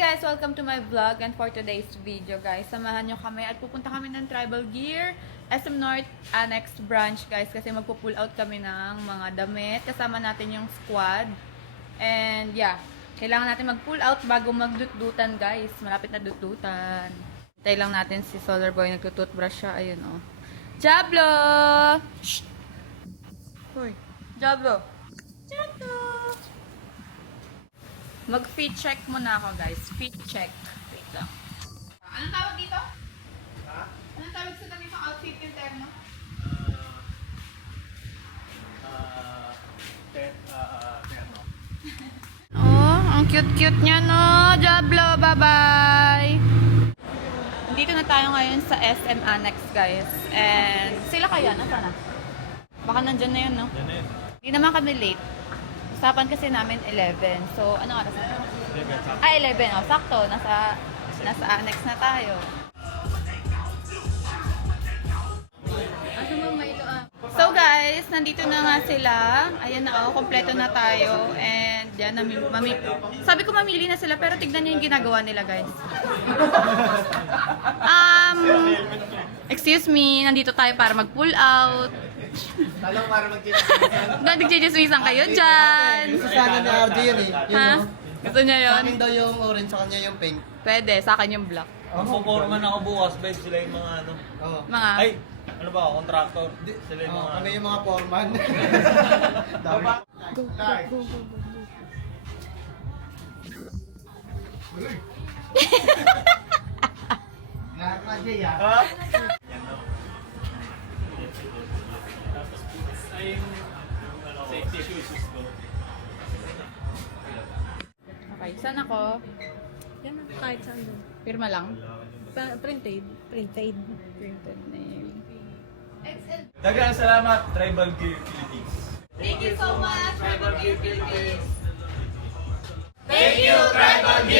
guys! Welcome to my vlog and for today's video guys, samahan nyo kami at pupunta kami ng Tribal Gear SM North Annex Branch guys kasi magpo-pull out kami ng mga damit. Kasama natin yung squad and yeah, kailangan natin mag-pull out bago magdutdutan guys. Malapit na dutdutan. Hintay lang natin si Solar Boy, nagtututbrush siya. Ayun oh. Jablo! Shh! Hoy, Jablo! Jablo! Mag-fit check muna ako, guys. Fit check. Wait lang. Anong tawag dito? Ha? Anong tawag sa ganito outfit yung terno? Terno. Oh, ang cute-cute niya, no? Jablo, bye-bye! Dito na tayo ngayon sa SM Annex, guys. And sila kaya? Nasaan na? Baka nandyan na yun, no? Yan eh. Hindi naman kami late. Usapan kasi namin 11. So, anong oras na? 11. Oh, sakto. Nasa annex na tayo. So, guys, nandito na nga sila. Ayan na, oh, kompleto na tayo. And, yan, sabi ko mamili na sila, pero tignan nyo yung ginagawa nila, guys. Excuse me, nandito tayo para mag-pull out. Talang para mag-chismisan. Nag-chismisan kayo dyan. Sana ni RJ yun eh. Yun, Ha? no? Gusto niya Sa yun? akin daw yung orange, sa kanya yung pink. Pwede, sa akin yung black. Magpo-forman ako bukas, babe. Sila yung mga ano. Oo. Mga, Ay, ano ba? Contractor. Sila yung Oo, mga... kami yung mga foreman. Dami. go, go, go. Lahat na Jay ah. Ha? Yan o. Tapos ay yung safety shoes ko. Okay, saan ako? Yan, kahit saan doon. Pirma lang. Printed. Printed. Printed name. Dagang salamat, Tribal Gear Philippines. Thank you so much, Tribal Gear Philippines. Thank you, Tribal Gear!